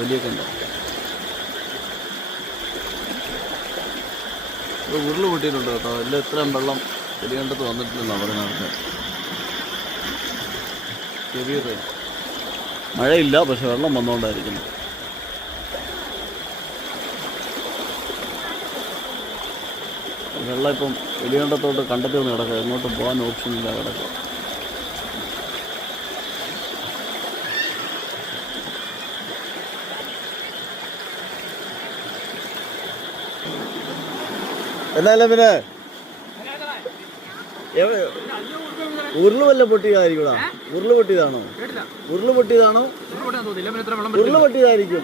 വലിയ കണ്ടോ? ഉരുൾ പൊട്ടിയിട്ടുണ്ട് കേട്ടോ. എല്ലാം ഇത്രയും വെള്ളം എലികണ്ടത്ത് വന്നിട്ടില്ലെന്നാണ് പറയുന്ന ആൾക്കാർ ചെറിയ മഴയില്ല പക്ഷെ വെള്ളം വന്നുകൊണ്ടായിരിക്കുന്നു വെള്ളം ഇപ്പം എലികണ്ടത്തോട്ട് കണ്ടെത്തി ഒന്ന് കിടക്കുക. എങ്ങോട്ടും പോകാൻ ഓപ്ഷൻ ഇല്ല കിടക്കുക. എന്നാലും പിന്നെ ഉരുൾ വല്ല പൊട്ടിയതായിരിക്കൂടാ. ഉരുൾ പൊട്ടിയതാണോ? ഉരുൾ പൊട്ടിയതാണോ? ഉരുൾ പൊട്ടിയതായിരിക്കും.